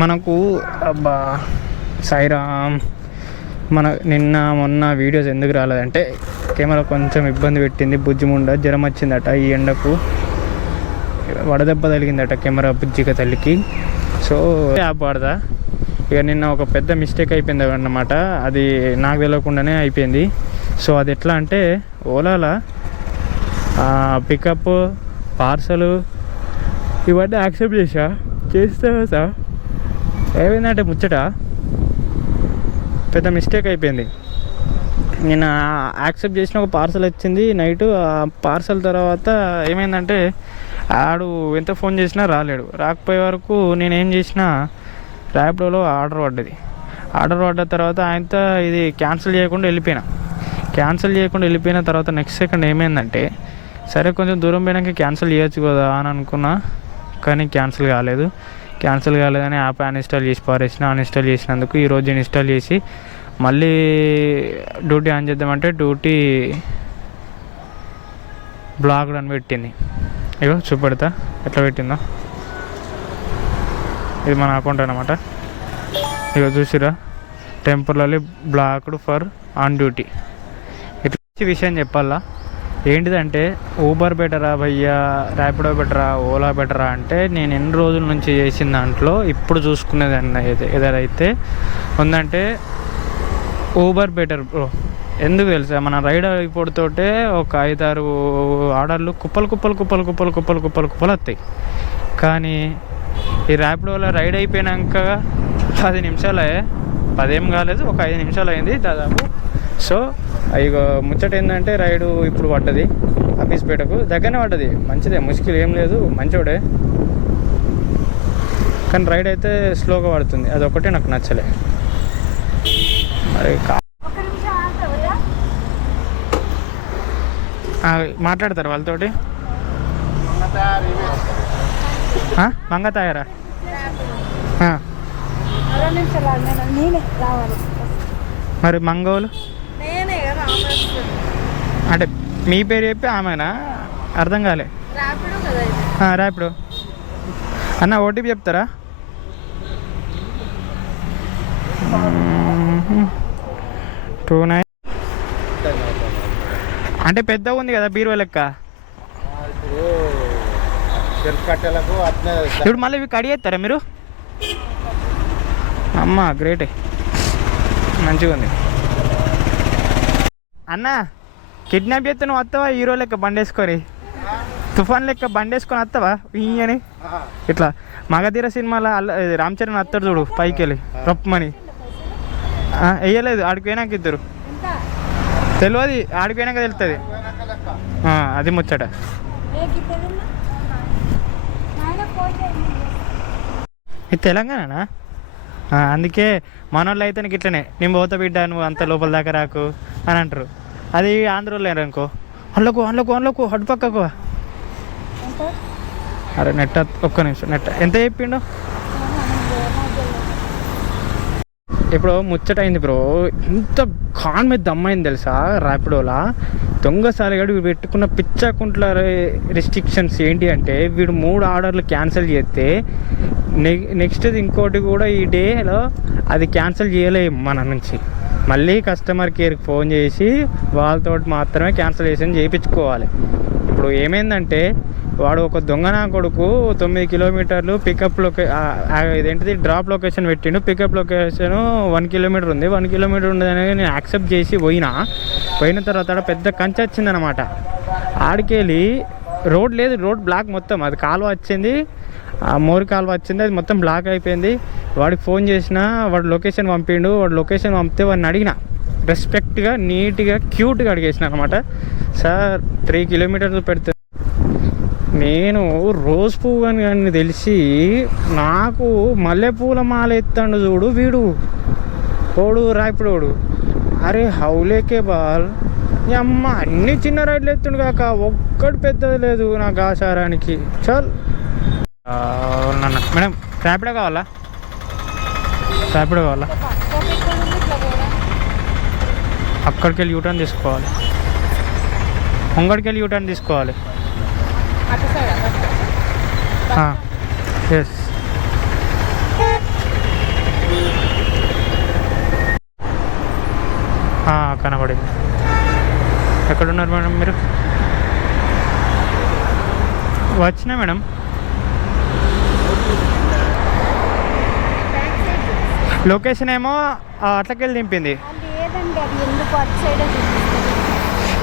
మనకు అబ్బా సాయిరామ్ మన నిన్న మొన్న వీడియోస్ ఎందుకు రాలేదంటే కెమెరా కొంచెం ఇబ్బంది పెట్టింది. బుజ్జిముండ జ్వరం వచ్చిందట, ఈ ఎండకు వడదెబ్బ తగిలిందట కెమెరా బుజ్జిక తల్లికి. సో యాప్ వాడదా. ఇక నిన్న ఒక పెద్ద మిస్టేక్ అయిపోయింది అన్నమాట, అది నాకు తెలియకుండానే అయిపోయింది. సో అది ఎట్లా అంటే ఓలాలా పికప్ పార్సలు ఇవన్నీ యాక్సెప్ట్ చేస్తే సార్ ఏమైందంటే ముచ్చట పెద్ద మిస్టేక్ అయిపోయింది. నేను యాక్సెప్ట్ చేసిన ఒక పార్సల్ వచ్చింది నైట్. ఆ పార్సల్ తర్వాత ఏమైందంటే ఆడు ఎంత ఫోన్ చేసినా రాలేడు. రాకపోయే వరకు నేనేం చేసిన ర్యాపిడోలో ఆర్డర్ పడ్డ తర్వాత ఆయనతో ఇది క్యాన్సిల్ చేయకుండా వెళ్ళిపోయిన తర్వాత నెక్స్ట్ సెకండ్ ఏమైందంటే సరే కొంచెం దూరం పోయినాక క్యాన్సిల్ చేయొచ్చు కదా అని అనుకున్నా, కానీ క్యాన్సిల్ కాలేదని యాప్ అన్ఇన్స్టాల్ చేసి పారేసిన. అన్ఇన్స్టాల్ చేసినందుకు ఈరోజు ఇన్స్టాల్ చేసి మళ్ళీ డ్యూటీ ఆన్ చేద్దామంటే డ్యూటీ బ్లాక్డ్ అని పెట్టింది. ఇగో చూపెడతా ఎట్లా పెట్టిందో. ఇది మన అకౌంట్ అన్నమాట. ఇగో చూసిరా, temporary blocked for on duty. ఇట్లా విషయం చెప్పాలా ఏంటిదంటే ఊబర్ బెటరా భయ్యా, ర్యాపిడో బెటరా, ఓలా బెటరా అంటే నేను ఎన్ని రోజుల నుంచి చేసిన దాంట్లో ఇప్పుడు చూసుకునేదాన్ని ఏదైతే ఉందంటే ఊబర్ బెటర్ బ్రో. ఎందుకు తెలుసా, మన రైడ్ అయిపోతోటే ఒక 5-6 ఆర్డర్లు కుప్పలు వస్తాయి. కానీ ఈ ర్యాపిడోలో రైడ్ అయిపోయినాక 10 నిమిషాలే, 10 ఏం కాలేదు, ఒక 5 నిమిషాలు అయింది దాదాపు. సో ఇక ముచ్చట ఏంటంటే రైడు ఇప్పుడు పడ్డది అఫీస్పేటకు, దగ్గరనే పడ్డది. మంచిదే, ముష్కిల్ ఏం లేదు, మంచోడే. కానీ రైడ్ అయితే స్లోగా పడుతుంది, అదొకటే నాకు నచ్చలే. మరి మాట్లాడతారు వాళ్ళతోటి. మంగ తయారా మరి మంగోలు అంటే మీ పేరు చెప్పి ఆమెనా? అర్థం కాలే. ర్యాపిడో అన్న ఓటీపీ చెప్తారా? 29 అంటే పెద్దగా ఉంది కదా బీరువా లెక్క. ఇప్పుడు మళ్ళీ ఇవి కడిగేస్తారా మీరు? అమ్మ గ్రేటే, మంచిగా ఉంది. అన్న కిడ్నాప్ చేస్తే నువ్వు వస్తావా? హీరో లెక్క బండేసుకొని, తుఫాన్ లెక్క బండేసుకొని వస్తావా అని? ఇట్లా మగధీర సినిమాలో రామ్ చరణ్ వస్తాడు చూడు పైకి వెళ్ళి రప్పమని. వేయలేదు, ఆడిపోయినాక ఇద్దరు తెలియదు, ఆడిపోయినాక తెలుస్తుంది. అది ముచ్చట. ఇది తెలంగాణనా? అందుకే మనోళ్ళు అయితే నీకు ఇట్లనే, నేను పోతా బిడ్డ నువ్వు అంత లోపల దాకా రాకు అని అంటారు. అది ఆంధ్రలో అనుకో, అందులోకు అటుపక్కకు. అరే నెట్ ఒక్క నిమిషం, నెట్ ఎంత చెప్పిండు? ఇప్పుడు ముచ్చట అయింది బ్రో. ఇంత ఖాన్ మీద దమ్మైంది తెలుసా ర్యాపిడోలా. దొంగసారిగాడు వీడు పెట్టుకున్న పిచ్చాకుంట్ల రెస్ట్రిక్షన్స్ ఏంటి అంటే వీడు 3 ఆర్డర్లు క్యాన్సిల్ చేస్తే నెక్స్ట్ ఇంకోటి కూడా ఈ డేలో అది క్యాన్సిల్ చేయలేము మన నుంచి. మళ్ళీ కస్టమర్ కేర్కి ఫోన్ చేసి వాళ్ళతో మాత్రమే క్యాన్సిలేషన్ చేయించుకోవాలి. ఇప్పుడు ఏమైందంటే వాడు ఒక దొంగనా కొడుకు 9 కిలోమీటర్లు పికప్ ఇదేంటిది డ్రాప్ లొకేషన్ పెట్టిండు. పికప్ లొకేషన్ 1 కిలోమీటర్ ఉంది. 1 కిలోమీటర్ ఉండదని నేను యాక్సెప్ట్ చేసి పోయిన తర్వాత పెద్ద కంచె వచ్చిందనమాట. ఆడికెళ్ళి రోడ్ లేదు, రోడ్ బ్లాక్ మొత్తం. అది కాలువ వచ్చింది, మోరి కాలువ వచ్చింది, అది మొత్తం బ్లాక్ అయిపోయింది. వాడికి ఫోన్ చేసిన, వాడు లొకేషన్ పంపిండు. వాడు లొకేషన్ పంపితే వాడిని అడిగిన, రెస్పెక్ట్గా నీట్గా క్యూట్గా అడిగేసిన అనమాట. సార్ 3 కిలోమీటర్లు పెడితే నేను రోజ్ పువ్వు అని తెలిసి నాకు మల్లెపూల మాల ఎత్తాడు చూడు వీడు ఓడు రాయిపుడోడు. అరే హౌలేకే బాల్ అమ్మ, అన్ని చిన్న రైడ్లు ఎత్తుండు కాక ఒక్కటి పెద్దది లేదు నాకు ఆచారానికి. చల్ మేడం ర్యాపిడో కావాలా? అక్కడికి వెళ్ళి యూటర్న్ తీసుకోవాలి, ముంగడికి వెళ్ళి యూటర్న్ తీసుకోవాలి. ఎస్ ఎక్కడున్నారు మేడం మీరు? వచ్చినా మేడం. లొకేషన్ ఏమో అట్లకెళ్ళి దింపింది.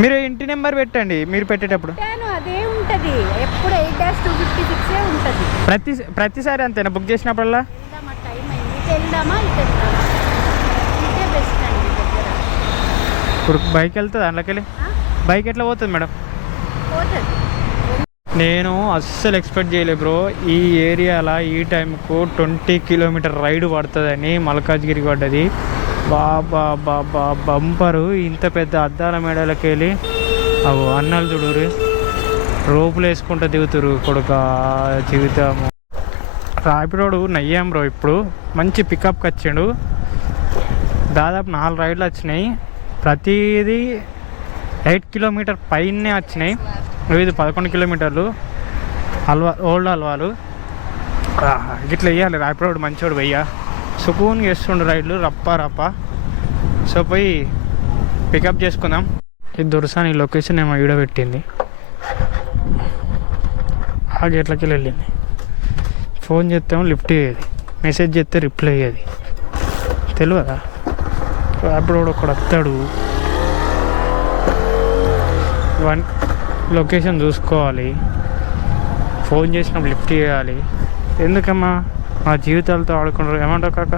మీరు ఇంటి నెంబర్ పెట్టండి మీరు పెట్టేటప్పుడు. అదే ఉంటుంది ఎప్పుడు 8-256 ఉంటుంది. ప్రతిసారి అంతేనా బుక్ చేసినప్పుడల్లా? ఇప్పుడు బైక్ వెళ్తుంది అందులోకెళ్ళి? బైక్ ఎట్లా పోతుంది మేడం? నేను అస్సలు ఎక్స్పెక్ట్ చేయలేదు బ్రో, ఈ ఏరియాలో ఈ టైంకు 20 కిలోమీటర్ రైడ్ పడుతుందని. మల్కాజ్గిరికి పడ్డది. బాబా బాబా బంపరు ఇంత పెద్ద అద్దాల మేడలకి వెళ్ళి అవు అన్నాలు చూడురు, రోపులు వేసుకుంటూ దిగుతురు కొడుక జీవితము. రాపిడోడు నయ్యాం బ్రో, ఇప్పుడు మంచి పికప్కి వచ్చిండు. దాదాపు 4 రైడ్లు వచ్చినాయి, ప్రతిదీ 8 కిలోమీటర్ పైనే వచ్చినాయి. ఇది 11 కిలోమీటర్లు. ఓల్డ్ అల్వాలు గిట్లా వేయాలి. రాపిడోడు మంచోడు భయ్యా, సుకూన్గా వేస్తుండు రైడ్లు రప్ప రప్ప. సో పోయి పికప్ చేసుకుందాం. ఇది దొరసాని లొకేషన్ ఏమో వీడియో పెట్టింది, ఆ గేట్లకి వెళ్ళింది. ఫోన్ చేస్తేమో లిఫ్ట్ అయ్యేది, మెసేజ్ చేస్తే రిప్లై అయ్యేది. తెలియదా? అప్పుడు ఒకడు వస్తాడు, లొకేషన్ చూసుకోవాలి, ఫోన్ చేసినప్పుడు లిఫ్ట్ చేయాలి. ఎందుకమ్మా మా జీవితాలతో ఆడుకుంటారు? ఏమంటావు కాక?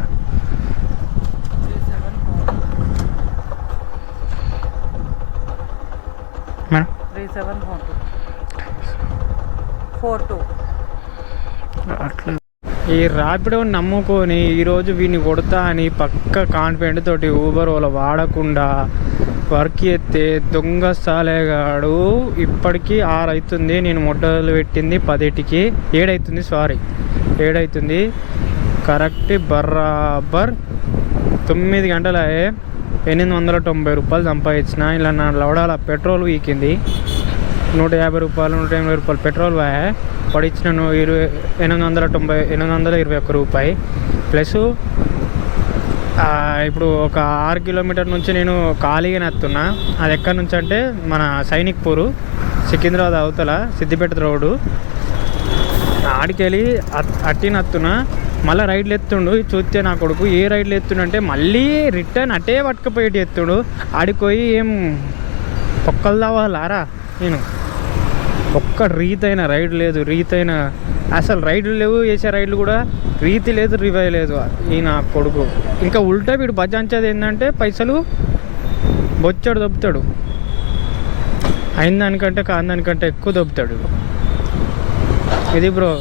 మేడం 3742 అట్లా ఈ ర్యాపిడో నమ్ముకొని ఈరోజు వీడిని కొడతా అని పక్క కాన్ఫిడెంట్ తోటి ఊబర్ ఓలా వాడకుండా వర్క్ చేస్తే దొంగ సాలేగాడు. ఇప్పటికీ 6 అవుతుంది, నేను మొట్టలు పెట్టింది 10కి. 7 అవుతుంది, సారీ 7 అవుతుంది కరెక్ట్. బరాబర్ 9 గంటలు అయ్యే 890 రూపాయలు సంపాదించిన. ఇలా నా లవడాల పెట్రోల్ వీకింది. 150 రూపాయలు 180 రూపాయలు పెట్రోల్ పోయా. పడిచ్చిన 821 రూపాయి ప్లస్. ఇప్పుడు ఒక 6 కిలోమీటర్ నుంచి నేను ఖాళీగా నత్తున్నా. అది ఎక్కడి నుంచి అంటే మన సైనిక్పూరు, సికింద్రాబాద్ అవతల సిద్దిపేట రోడ్డు. ఆడికి వెళ్ళి అట్టి నత్తున్నా. మళ్ళీ రైడ్లు ఎత్తుండు. చూస్తే నా కొడుకు ఏ రైడ్లు ఎత్తుండంటే మళ్ళీ రిటర్న్ అట్టే పట్టుకుపోయేటి ఎత్తుడు. ఆడిపోయి ఏం పొక్కలు దావాలారా? నేను ఒక్క రీతైన రైడ్ లేదు, రీతైన అసలు రైడ్లు లేవు. వేసే రైడ్లు కూడా రీతి లేదు, రివై లేదు. ఈ నా కొడుకు ఇంకా ఉల్టా వీడు బజాంచేది ఏంటంటే పైసలు బొచ్చాడు దొబ్బుతాడు. అయిన దానికంటే కాని దానికంటే ఎక్కువ దొబ్బుతాడు. ఇది బ్రో.